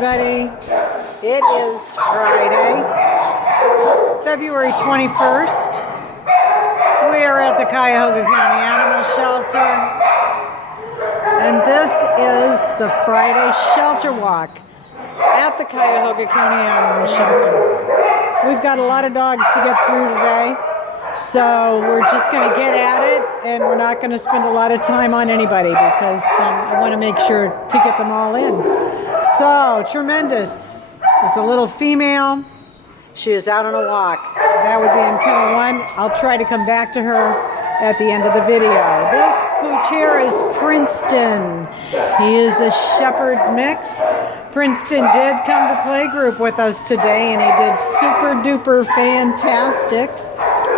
everybody. It is Friday, February 21st. We are at the Cuyahoga County Animal Shelter, and this is the Friday shelter walk at the Cuyahoga County Animal Shelter. We've got a lot of dogs to get through today, so we're just going to get at it, and we're not going to spend a lot of time on anybody because I want to make sure to get them all in. So, Tremendous is a little female. She is out on a walk. That would be in kennel 1. I'll try to come back to her at the end of the video. This pooch here is Princeton. He is a shepherd mix. Princeton did come to playgroup with us today, and he did super duper fantastic.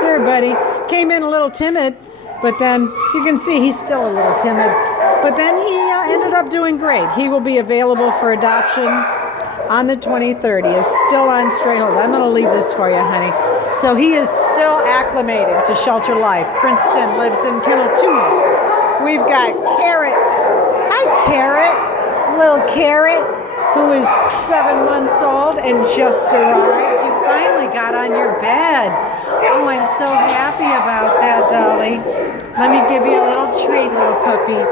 Here, buddy. Came in a little timid, but then you can see he's still a little timid. But then he ended up doing great. He will be available for adoption on the 23rd. He is still on stray hold. I'm going to leave this for you, honey. So he is still acclimated to shelter life. Princeton lives in kennel 2. We've got Carrot. Hi, Carrot. Little Carrot, who is 7 months old and just arrived. You finally got on your bed. Oh, I'm so happy about that, Dolly. Let me give you a little treat, little puppy.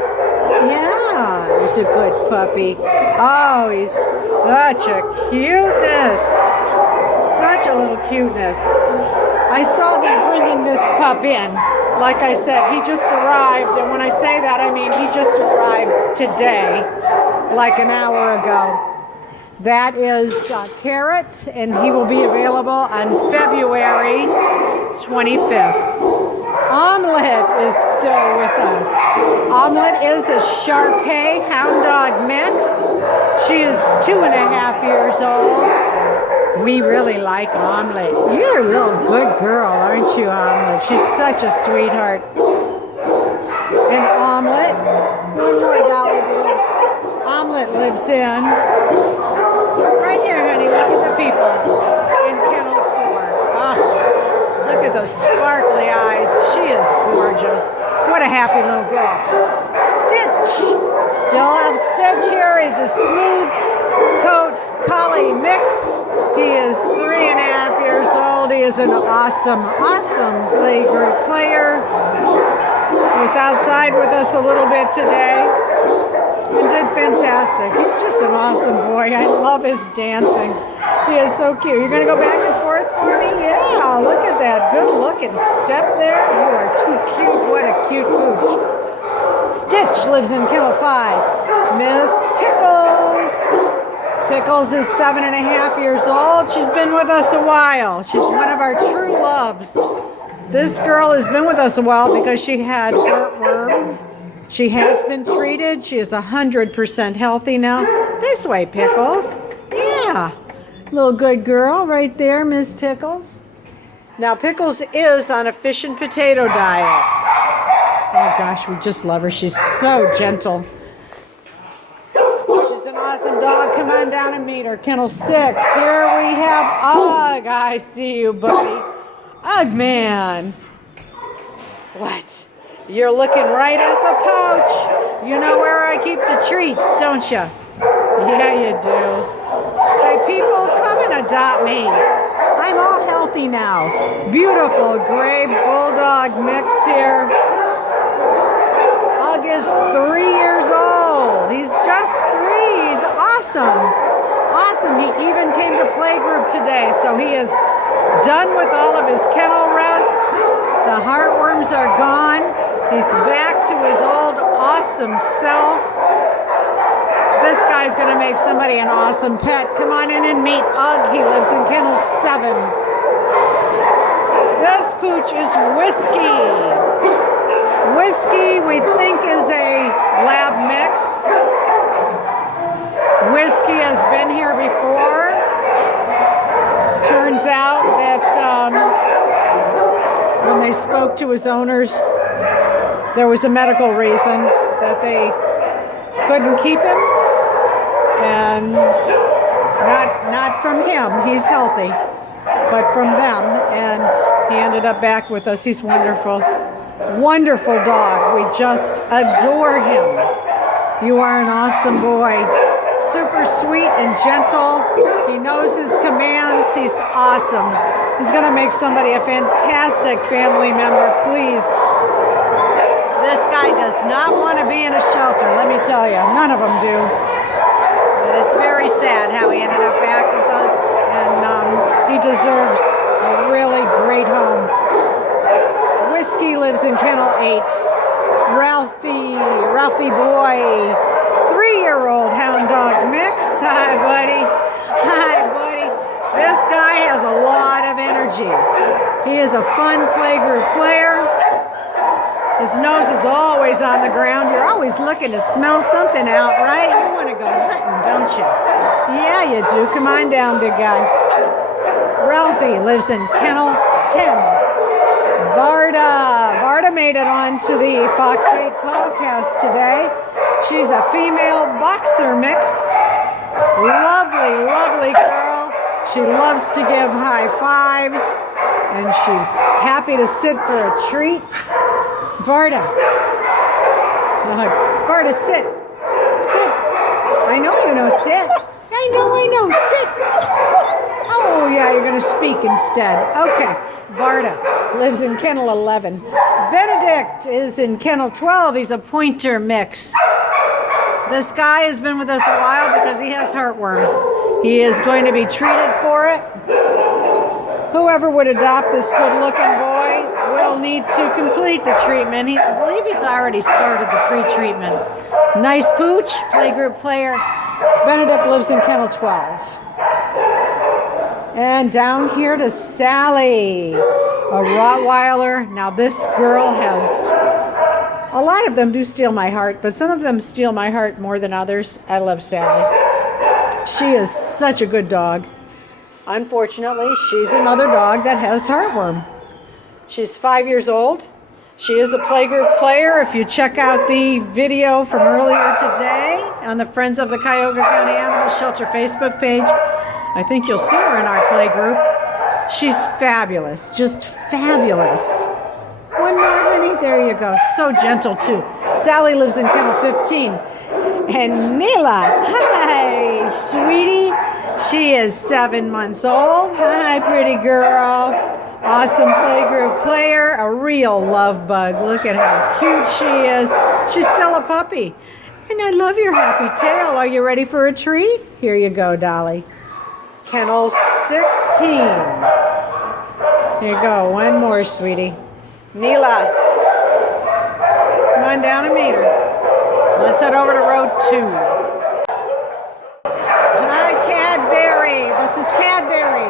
Yeah, he's a good puppy. Oh, he's such a cuteness. Such a little cuteness. I saw them bringing this pup in. Like I said, he just arrived. And when I say that, I mean he just arrived today, like an hour ago. That is Carrot, and he will be available on February 25th. Omelette is still with us. Omelette is a Shar-Pei hound dog mix. She is 2.5 years old. We really like Omelette. You're a little good girl, aren't you, Omelette? She's such a sweetheart. And Omelette, one more dolly dear. Omelette lives in right here, honey. Look at the people in kennel 4. Oh, look at those sparkly eyes. She is gorgeous. What a happy little girl. Stitch. Still have Stitch here. He's a smooth coat collie mix. He is 3.5 years old. He is an awesome playgroup player. He was outside with us a little bit today and did fantastic. He's just an awesome boy. I love his dancing. He is so cute. You're going to go back and forth for me? Yeah, look at that good looking step there. You are too cute. What a cute pooch. Stitch lives in kennel 5. Miss Pickles. Pickles is 7.5 years old. She's been with us a while. She's one of our true loves. This girl has been with us a while because she had heartworm. She has been treated. She is 100% healthy now. This way, Pickles. Yeah. Little good girl right there, Miss Pickles. Now, Pickles is on a fish and potato diet. Oh, gosh, we just love her. She's so gentle. She's an awesome dog. Come on down and meet her. Kennel 6. Here we have Ugg. I see you, buddy. Ugg man. What? You're looking right at the pouch. You know where I keep the treats, don't you? Yeah, you do. Say, people, come and adopt me. I'm all healthy now. Beautiful gray bulldog mix here. Ugg is 3 years old. He's just 3. He's awesome. Awesome. He even came to playgroup today, so he is done with all of his kennel rest. The heartworms are gone. He's back to his old awesome self. This guy's going to make somebody an awesome pet. Come on in and meet Ugg. He lives in kennel 7. This pooch is Whiskey. Whiskey, we think, is a lab mix. Whiskey has been here before. Turns out that when they spoke to his owners, there was a medical reason that they couldn't keep him, and not from him. He's healthy, but from them, and he ended up back with us. He's wonderful. Wonderful dog. We just adore him. You are an awesome boy. super sweet and gentle. He knows his commands. He's awesome. He's going to make somebody a fantastic family member. Please. This guy does not want to be in a shelter, let me tell you. None of them do. But it's very sad how he ended up back with us. And he deserves a really great home. Whiskey lives in kennel 8. Ralphie boy, 3-year-old hound dog mix. Hi, buddy. Hi, buddy. This guy has a lot of energy. He is a fun playgroup player. His nose is always on the ground. You're always looking to smell something out, right? You want to go hunting, don't you? Yeah, you do. Come on down, big guy. Ralphie lives in kennel 10. Varda made it on to the Fox 8 podcast today. She's a female boxer mix. Lovely, lovely girl. She loves to give high fives, and she's happy to sit for a treat. Varda. Varda, sit. Sit. I know you know, sit. I know, sit. Oh, yeah, you're going to speak instead. Okay. Varda lives in kennel 11. Benedict is in kennel 12. He's a pointer mix. This guy has been with us a while because he has heartworm. He is going to be treated for it. Whoever would adopt this good-looking boy will need to complete the treatment. I believe he's already started the pre-treatment. Nice pooch, playgroup player. Benedict lives in kennel 12. And down here to Sally, a Rottweiler. Now this girl has, a lot of them do steal my heart, but some of them steal my heart more than others. I love Sally. She is such a good dog. Unfortunately, she's another dog that has heartworm. She's 5 years old. She is a playgroup player. If you check out the video from earlier today on the Friends of the Cuyahoga County Animal Shelter Facebook page, I think you'll see her in our playgroup. She's fabulous, just fabulous. One more, honey. There you go. So gentle, too. Sally lives in kennel 15. And Neela, hi, sweetie. She is 7 months old. Hi, pretty girl. Awesome playgroup player, a real love bug. Look at how cute she is. She's still a puppy. And I love your happy tail. Are you ready for a treat? Here you go, Dolly. Kennel 16. Here you go. One more, sweetie. Neela. Come on down and meet her. Let's head over to row 2. Hi, Cadbury. This is Cadbury.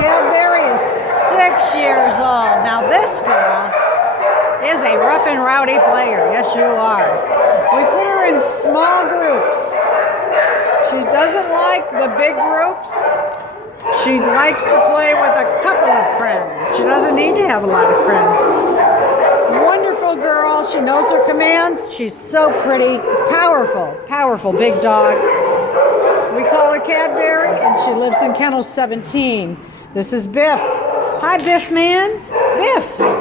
Cadbury is 6 years old. Now this girl is a rough and rowdy player. Yes, you are. We put her in small groups. She doesn't like the big groups. She likes to play with a couple of friends. She doesn't need to have a lot of friends. Wonderful girl. She knows her commands. She's so pretty. Powerful big dog. We call her Cadbury, and she lives in kennel 17. This is Biff. Hi, Biff man. Biff. Come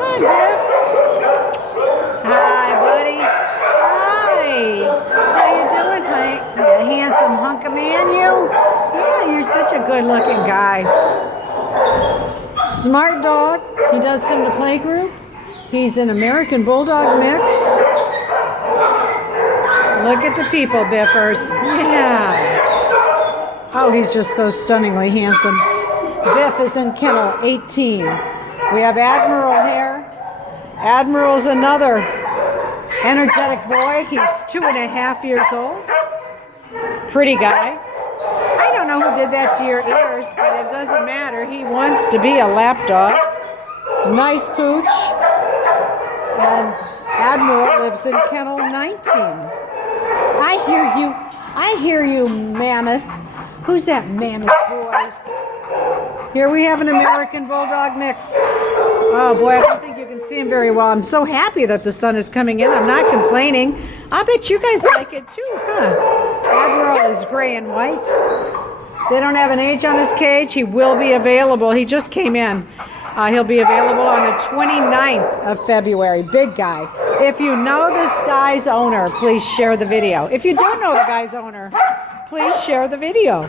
on, Biff. Hi, buddy. Hi. How you doing, honey? You a handsome hunk of man, you? Yeah, you're such a good-looking guy. Smart dog. He does come to playgroup. He's an American Bulldog mix. Look at the people, Biffers. Yeah. Oh, he's just so stunningly handsome. Biff is in kennel 18. We have Admiral here. Admiral's another energetic boy. He's 2.5 years old. Pretty guy. I don't know who did that to your ears, but it doesn't matter. He wants to be a lap dog. Nice pooch. And Admiral lives in kennel 19. I hear you, Mammoth. Who's that Mammoth boy? Here we have an American Bulldog mix. Oh boy, I don't think you can see him very well. I'm so happy that the sun is coming in. I'm not complaining. I bet you guys like it too, huh? Admiral is gray and white. They don't have an age on his cage. He will be available. He just came in. He'll be available on the 29th of February. Big guy. If you know this guy's owner, please share the video. If you don't know the guy's owner, please share the video.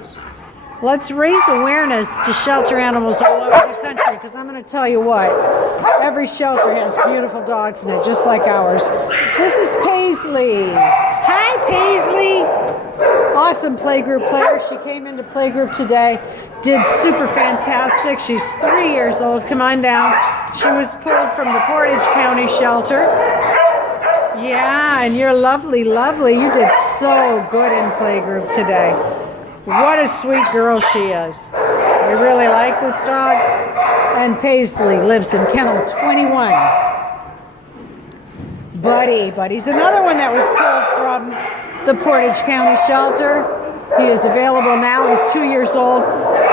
Let's raise awareness to shelter animals all over the country, because I'm going to tell you what, every shelter has beautiful dogs in it, just like ours. This is Paisley. Hi, Paisley. Awesome playgroup player. She came into playgroup today, did super fantastic. She's 3 years old. Come on down. She was pulled from the Portage County Shelter. Yeah, and you're lovely, lovely. You did so good in playgroup today. What a sweet girl she is. We really like this dog. And Paisley lives in kennel 21. Buddy's another one that was pulled from the Portage County Shelter. He is available now. He's 2 years old.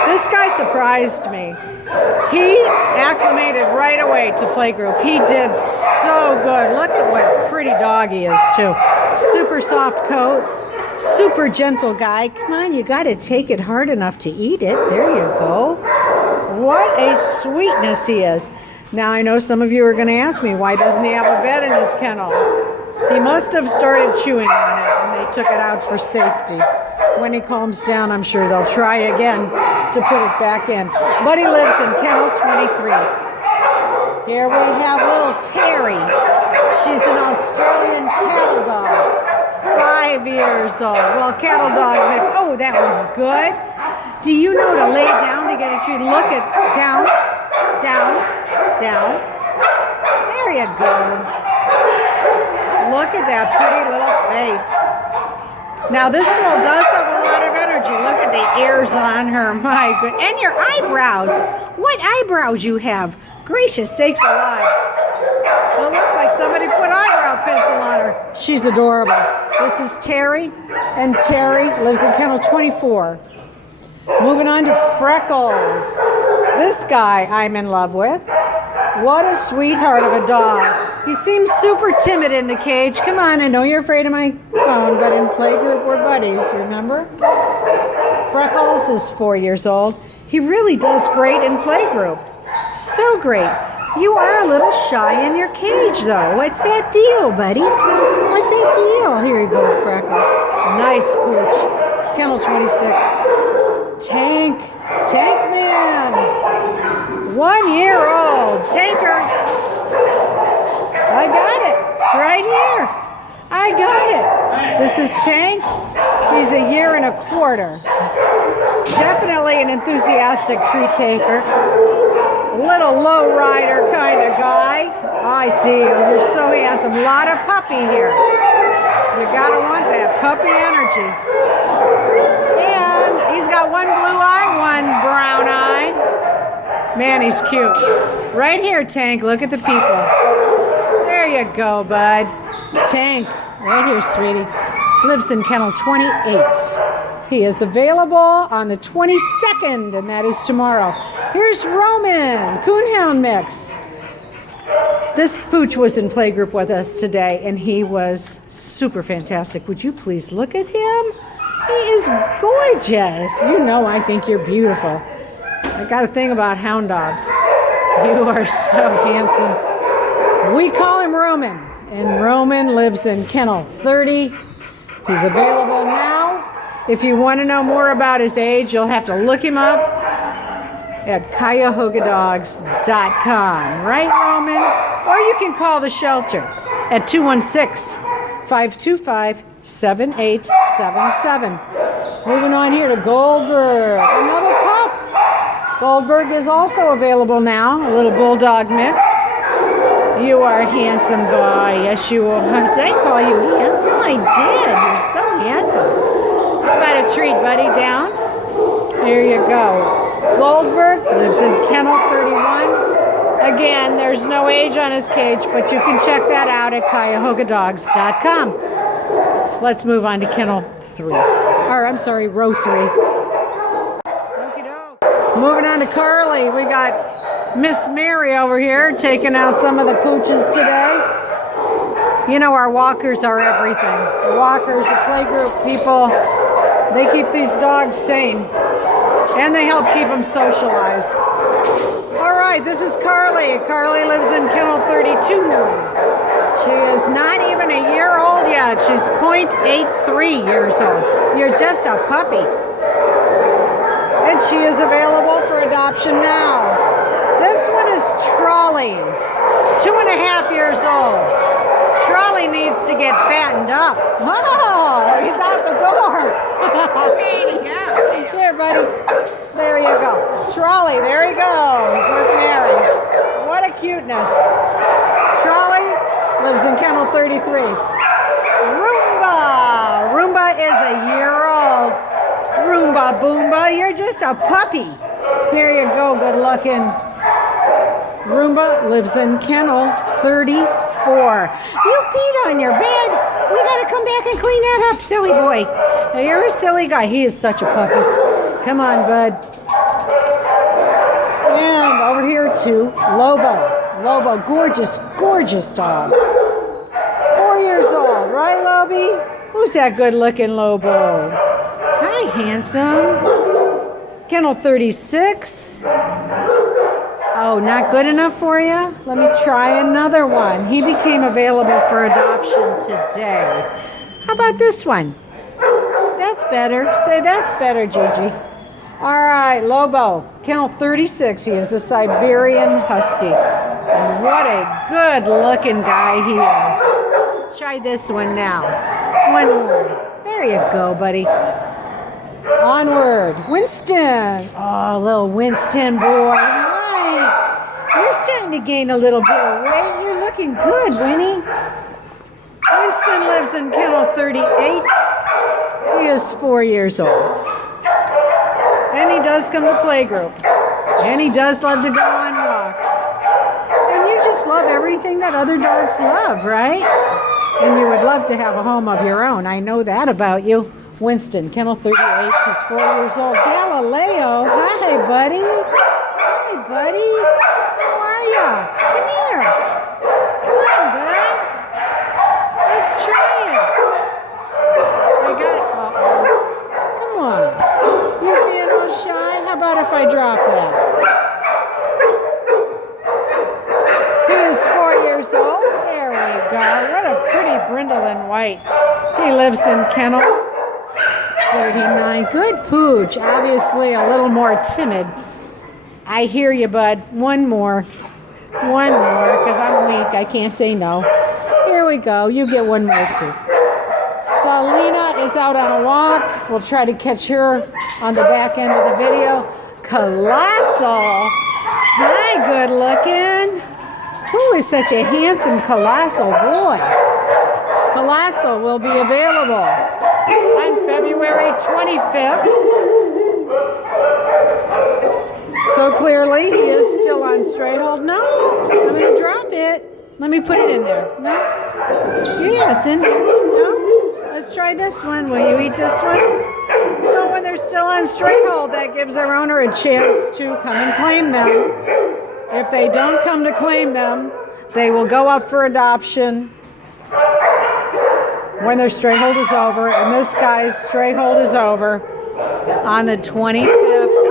This guy surprised me. He acclimated right away to playgroup. He did so good. Look at what a pretty dog he is, too. Super soft coat. Super gentle guy. Come on, you got to take it hard enough to eat it. There you go. What a sweetness he is. Now, I know some of you are going to ask me, why doesn't he have a bed in his kennel? He must have started chewing on it, and they took it out for safety. When he calms down, I'm sure they'll try again to put it back in. But he lives in kennel 23. Here we have little Terry. She's an Australian cattle dog. 5 years old. Well, cattle dog mix. Oh, that was good. Do you know to lay down to get a treat? Look at down, down, down. There you go. Look at that pretty little face. Now, this girl does have a lot of energy. Look at the ears on her. My goodness. And your eyebrows. What eyebrows you have. Gracious sakes alive. It looks like somebody put eyebrow pencil on her. She's adorable. This is Terry, and Terry lives in kennel 24. Moving on to Freckles. This guy I'm in love with. What a sweetheart of a dog. He seems super timid in the cage. Come on, I know you're afraid of my phone, but in playgroup we're buddies, remember? Freckles is 4 years old. He really does great in playgroup. So great. You are a little shy in your cage, though. What's that deal, buddy? What's that deal? Here you go, Freckles. Nice pooch. Kennel 26. Tank Man. 1 year old. Tanker. I got it. It's right here. I got it. This is Tank. He's a year and a quarter. Definitely an enthusiastic treat taker. Little low rider kind of guy. I see you. You're so handsome. A lot of puppy here. You gotta want that puppy energy. And he's got one blue eye, one brown eye. Man, he's cute. Right here, Tank. Look at the people. There you go, bud. Tank. Right here, sweetie. Lives in kennel 28. He is available on the 22nd, and that is tomorrow. Here's Roman, Coonhound mix. This pooch was in playgroup with us today, and he was super fantastic. Would you please look at him? He is gorgeous. You know I think you're beautiful. I got a thing about hound dogs. You are so handsome. We call him Roman, and Roman lives in kennel 30. He's available now. If you want to know more about his age, you'll have to look him up at cuyahogadogs.com. Right, Roman? Or you can call the shelter at 216-525-7877. Moving on here to Goldberg. Another pup. Goldberg is also available now. A little bulldog mix. You are a handsome guy. Yes, you are. Did I call you handsome? I did. You're so handsome. How about a treat, buddy? Down. There you go. Goldberg lives in kennel 31. Again, there's no age on his cage, but you can check that out at cuyahogadogs.com. Let's move on to kennel 3. Or, I'm sorry, row 3. Okey-doke. Moving on to Carly. We got Miss Mary over here taking out some of the pooches today. You know, our walkers are everything. The walkers, the playgroup people, they keep these dogs sane. And they help keep them socialized. All right, this is Carly. Carly lives in kennel 32. She is not even a year old yet. She's 0.83 years old. You're just a puppy. And she is available for adoption now. This one is Trolley, 2.5 years old. Trolley needs to get fattened up. Oh, he's out the door. Here, buddy. There you go. Trolley, there he goes with Mary. What a cuteness. Trolley lives in kennel 33. Roomba. Roomba is a year old. Roomba Boomba, you're just a puppy. Here you go, good looking. Roomba lives in kennel 34. You peed on your bed. We gotta come back and clean that up, silly boy. Now you're a silly guy. He is such a puppy. Come on, bud. And over here to Lobo. Lobo, gorgeous, gorgeous dog. 4 years old, right, Lobie? Who's that good looking Lobo? Hi, handsome. Kennel 36. Oh, not good enough for you? Let me try another one. He became available for adoption today. How about this one? That's better. Say that's better, Gigi. All right, Lobo, kennel 36. He is a Siberian Husky. And what a good-looking guy he is. Try this one now. One more. There you go, buddy. Onward. Winston. Oh, little Winston boy. Hi. You're starting to gain a little bit of weight. You're looking good, Winnie. Winston lives in kennel 38. He is 4 years old. And he does come to playgroup. And he does love to go on walks. And you just love everything that other dogs love, right? And you would love to have a home of your own. I know that about you. Winston, kennel 38. He's 4 years old. Galileo. Hi, buddy. Hi, buddy. How are ya? Come here. Come on, bud. Let's try it. I got it. Uh-oh. Come on. You're being a little shy? How about if I drop that? He is 4 years old. There we go. What a pretty brindle and white. He lives in kennel 39. Good pooch. Obviously a little more timid. I hear you, bud. One more. One more, because I'm weak. I can't say no. Here we go. You get one more, too. Selena is out on a walk. We'll try to catch her on the back end of the video. Colossal. Hi, good looking. Who is such a handsome colossal boy? Colossal will be available on February 25th. So clearly he is still on stray hold. No, I'm going to drop it. Let me put it in there. No? Yeah, it's in there. No? Let's try this one. Will you eat this one? So when they're still on stray hold, that gives their owner a chance to come and claim them. If they don't come to claim them, they will go up for adoption when their stray hold is over. And this guy's stray hold is over on the 25th.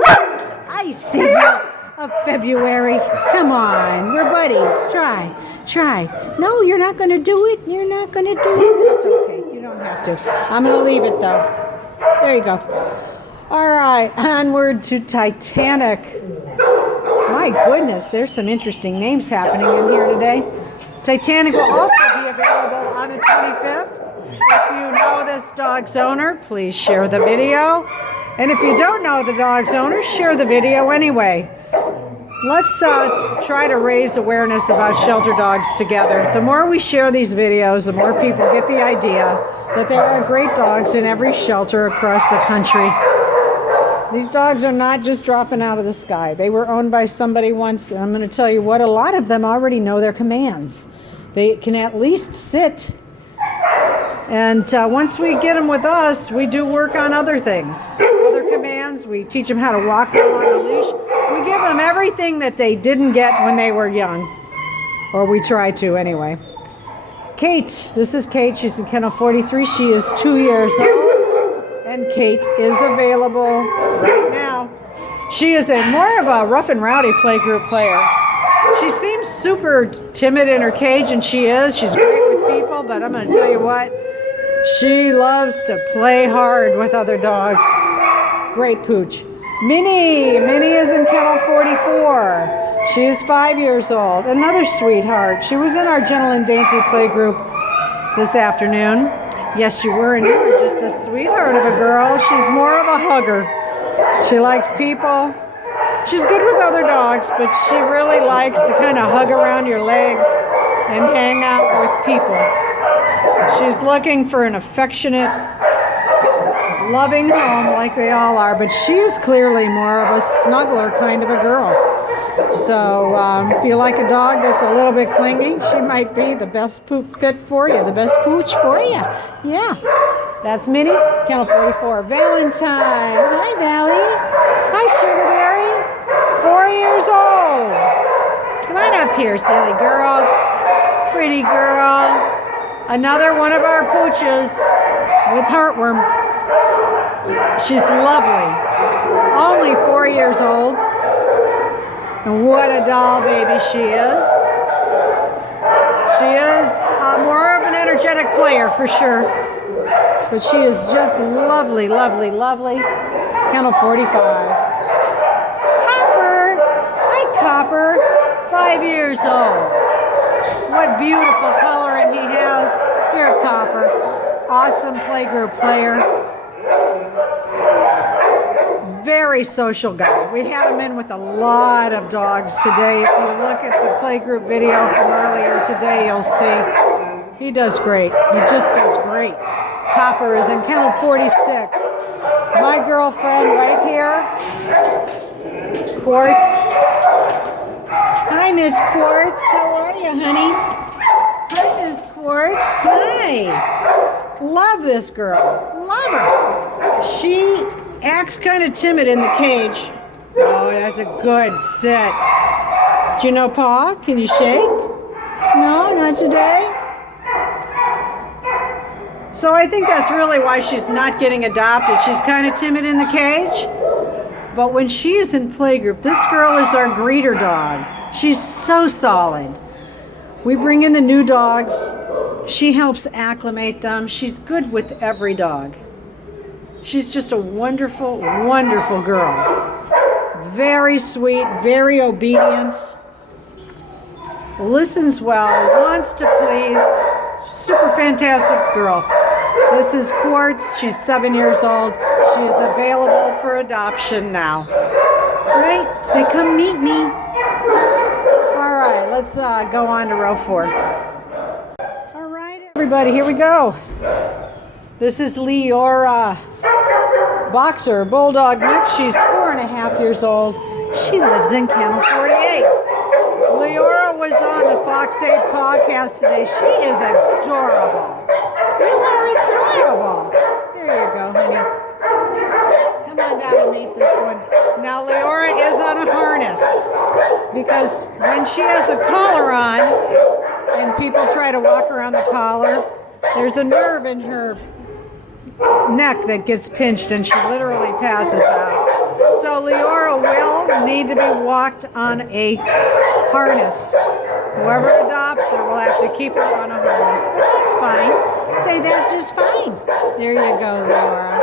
I see you. Of February. Come on. We're buddies. Try. No, you're not going to do it. You're not going to do it. That's okay. You don't have to. I'm going to leave it, though. There you go. All right. Onward to Titanic. My goodness. There's some interesting names happening in here today. Titanic will also be available on the 25th. If you know this dog's owner, please share the video. And if you don't know the dog's owner, share the video anyway. Let's try to raise awareness about shelter dogs together. The more we share these videos, the more people get the idea that there are great dogs in every shelter across the country. These dogs are not just dropping out of the sky. They were owned by somebody once, and I'm going to tell you what, a lot of them already know their commands. They can at least sit. And once we get them with us, we do work on other things, other commands. We teach them how to walk them on a leash. We give them everything that they didn't get when they were young, or we try to anyway. Kate, this is Kate. She's in kennel 43. She is 2 years old, and Kate is available right now. She is more of a rough and rowdy playgroup player. She seems super timid in her cage, and she is. She's great with people, but I'm going to tell you what, she loves to play hard with other dogs. Great pooch. Minnie is in kennel 44. She is 5 years old. Another sweetheart. She was in our Gentle and Dainty play group this afternoon. Yes, you were, and you were just a sweetheart of a girl. She's more of a hugger. She likes people. She's good with other dogs, but she really likes to kind of hug around your legs and hang out with people. She's looking for an affectionate, loving home like they all are, but she is clearly more of a snuggler kind of a girl. So if you like a dog that's a little bit clingy, she might be the best fit for you, the best pooch for you. Yeah, that's Minnie, kennel 44. Valentine. Hi, Valley. Hi, Sugarberry. 4 years old. Come on up here, silly girl. Pretty girl. Another one of our pooches with heartworm. She's lovely. Only 4 years old. And what a doll baby she is. She is more of an energetic player for sure. But she is just lovely, lovely, lovely. Kennel 45. Copper. Hi, Copper. 5 years old. What beautiful coloring he has. Here, Copper. Awesome playgroup player. Very social guy. We had him in with a lot of dogs today. If you look at the playgroup video from earlier today, you'll see he does great. He just does great. Copper is in kennel 46. My girlfriend right here, Quartz. Hi, Miss Quartz. How are you, honey? Hi, Miss Quartz. Hi. Love this girl. Love her. She acts kind of timid in the cage. Oh, that's a good sit. Do you know Paw? Can you shake? No, not today. So I think that's really why she's not getting adopted. She's kind of timid in the cage. But when she is in playgroup, this girl is our greeter dog. She's so solid. We bring in the new dogs. She helps acclimate them. She's good with every dog. She's just a wonderful, wonderful girl. Very sweet, very obedient. Listens well, wants to please. Super fantastic girl. This is Quartz. She's 7 years old. She's available for adoption now. Right? Say, come meet me. All right, let's go on to row 4. All right, everybody, here we go. This is Leora. Boxer, bulldog mix. She's 4.5 years old. She lives in kennel 48. Leora was on the Fox 8 podcast today. She is adorable. You are adorable. There you go, honey. Come on down and meet this one. Now, Leora is on a harness because when she has a collar on and people try to walk around the collar, there's a nerve in her neck that gets pinched and she literally passes out. So Leora will need to be walked on a harness. Whoever adopts her will have to keep her on a harness, but that's fine. Say that's just fine. There you go, Leora.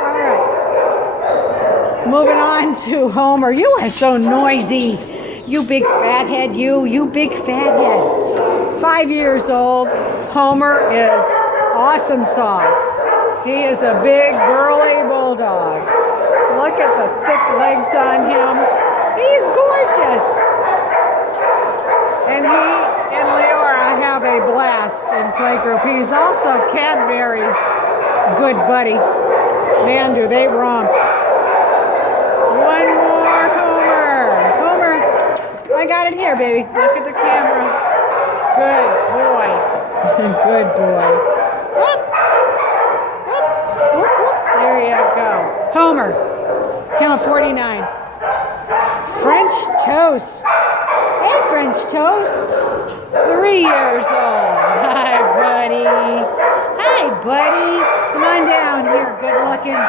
All right. Moving on to Homer. You are so noisy. You big fathead, you big fathead. 5 years old. Homer is awesome sauce. He is a big burly bulldog. Look at the thick legs on him. He's gorgeous. And he and Leora have a blast in playgroup. He's also Cadbury's good buddy. Man, do they romp. One more, Homer. Homer, I got it here, baby. Look at the camera. Good boy. Good boy. Whoop. Whoop. Whoop, whoop. There you go. Homer, kennel 49. French toast. Hey, French toast. 3 years old. Hi, buddy. Hi, buddy. Come on down here. Good looking.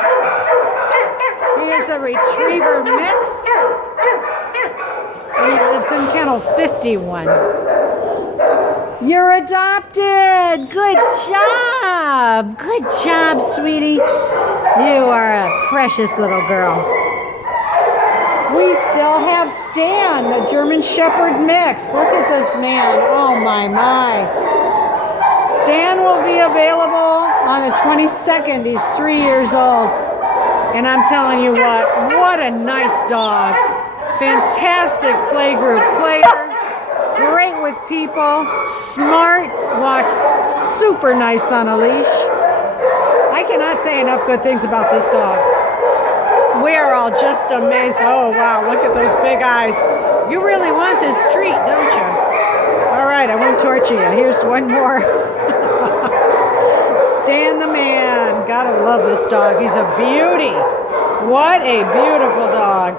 He is a retriever mix. And he lives in kennel 51. You're adopted. Good job. Good job, sweetie. You are a precious little girl. We still have Stan, the German Shepherd mix. Look at this man. Oh, my. Stan will be available on the 22nd. He's 3 years old. And I'm telling you what a nice dog. Fantastic playgroup player. Great with people. Smart. Walks super nice on a leash. I cannot say enough good things about this dog. We are all just amazed. Oh, wow, look at those big eyes. You really want this treat, don't you? All right, I won't torture you. Here's one more. Stan the man. Gotta love this dog. He's a beauty. What a beautiful dog.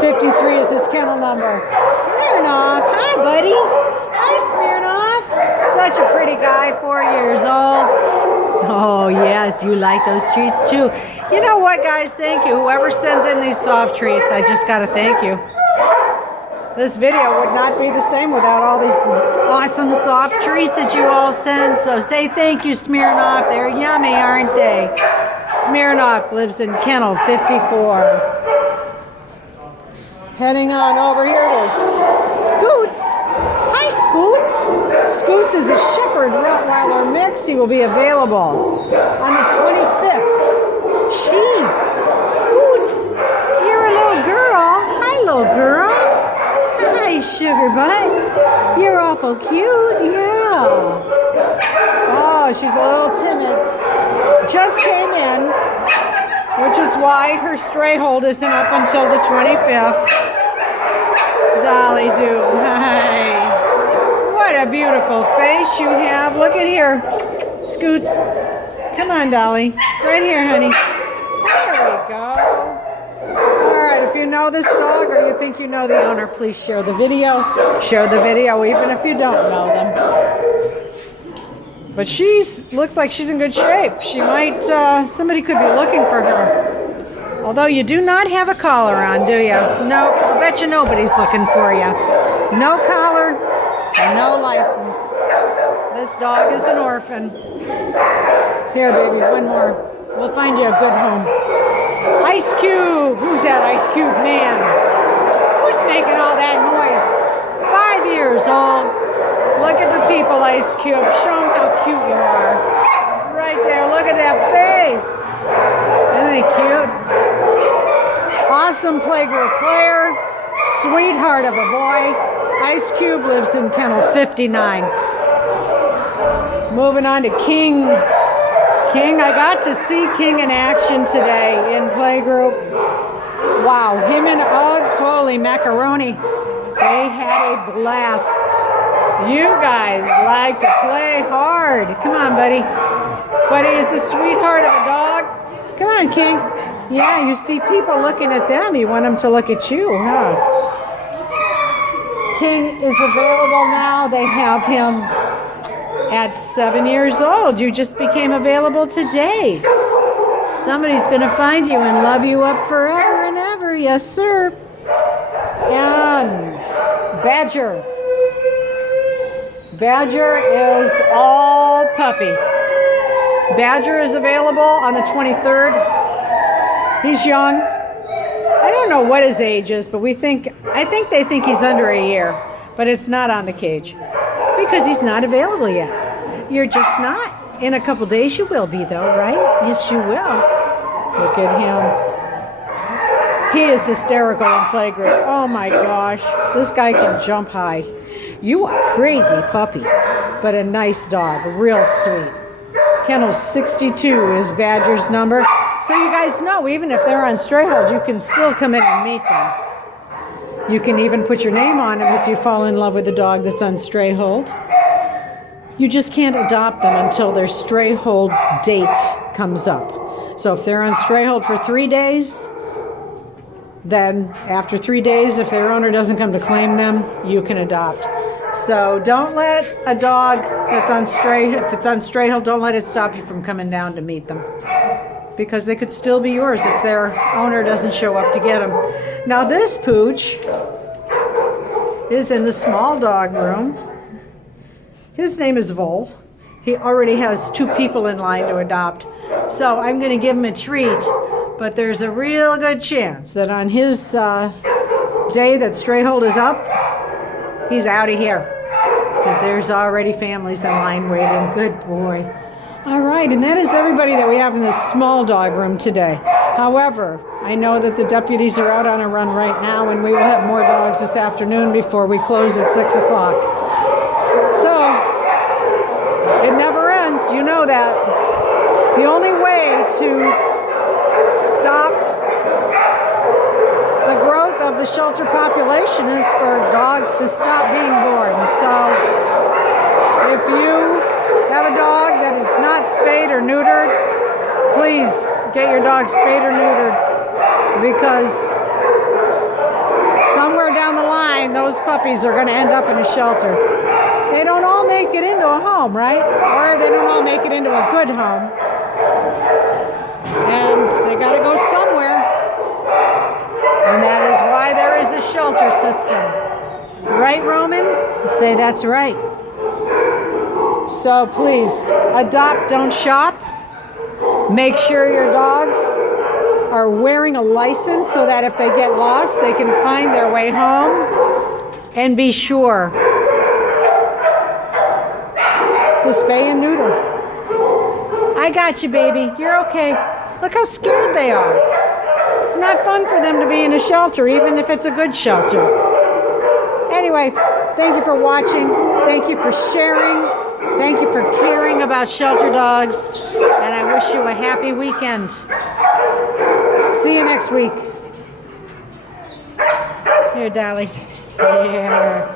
53 is his kennel number. Smirnoff. Hi, buddy. Hi, Smirnoff. Such a pretty guy, 4 years old. Oh, yes, you like those treats too. You know what, guys? Thank you. Whoever sends in these soft treats, I just got to thank you. This video would not be the same without all these awesome soft treats that you all send. So say thank you, Smirnoff. They're yummy, aren't they? Smirnoff lives in kennel 54. Heading on over here to Scoots. Hi, Scoots. Scoots is a Shepherd Rottweiler mix. He will be available on the 25th. Scoots, you're a little girl. Hi, little girl. Hi, sugar butt. You're awful cute. Yeah. Oh, she's a little timid. Just came in, which is why her stray hold isn't up until the 25th. Dolly do. Hi. What a beautiful face you have. Look at here. Scoots. Come on, Dolly. Right here, honey. There we go. All right, if you know this dog or you think you know the owner, please share the video. Share the video even if you don't know them. But looks like she's in good shape. She might, somebody could be looking for her. Although you do not have a collar on, do you? No, I bet you nobody's looking for you. No collar, no license. This dog is an orphan. Here, baby, one more. We'll find you a good home. Ice Cube! Who's that Ice Cube man? Who's making all that noise? 5 years old. Look at the people, Ice Cube. Show them how cute you are. Right there, look at that face. Isn't he cute? Awesome playgroup player. Sweetheart of a boy. Ice Cube lives in kennel 59. Moving on to King. I got to see King in action today in playgroup. Wow, him and Ugg, holy macaroni. They had a blast. You guys like to play hard. Come on, buddy. But he is a sweetheart of a dog. Come on, King. Yeah, you see people looking at them. You want them to look at you, huh? King is available now. They have him at 7 years old. You just became available today. Somebody's going to find you and love you up forever and ever. Yes, sir. And Badger. Badger is all puppy. Badger is available on the 23rd. He's young. I don't know what his age is, but I think they think he's under a year, but it's not on the cage because he's not available yet. You're just not. In a couple days you will be though, right? Yes, you will. Look at him. He is hysterical in playgroup. Oh my gosh. This guy can jump high. You are crazy puppy, but a nice dog, real sweet. Kennel 62 is Badger's number. So you guys know, even if they're on stray hold, you can still come in and meet them. You can even put your name on them if you fall in love with a dog that's on stray hold. You just can't adopt them until their stray hold date comes up. So if they're on stray hold for 3 days, then after 3 days, if their owner doesn't come to claim them, you can adopt. So don't let a dog that's on if it's on stray hold, don't let it stop you from coming down to meet them. Because they could still be yours if their owner doesn't show up to get them. Now this pooch is in the small dog room. His name is Vol. He already has 2 people in line to adopt. So I'm going to give him a treat, but there's a real good chance that on his day that Strayhold is up, he's out of here, because there's already families in line waiting. Good boy. All right, and that is everybody that we have in this small dog room today. However, I know that the deputies are out on a run right now, and we will have more dogs this afternoon before we close at 6 o'clock. So, it never ends, you know that. The only way to stop the growth of the shelter population is for dogs to stop being born. So, if you have a dog that is not spayed or neutered, please get your dog spayed or neutered, because somewhere down the line those puppies are going to end up in a shelter. They don't all make it into a home, right? Or they don't all make it into a good home. And they got to go somewhere. And that is why there is a shelter system. Right, Roman? Say that's right. So please, adopt, don't shop. Make sure your dogs are wearing a license so that if they get lost, they can find their way home. And be sure to spay and neuter. I got you, baby. You're okay. Look how scared they are. It's not fun for them to be in a shelter, even if it's a good shelter. Anyway, thank you for watching. Thank you for sharing. Thank you for caring about shelter dogs. And I wish you a happy weekend. See you next week. Here, Dolly. Here.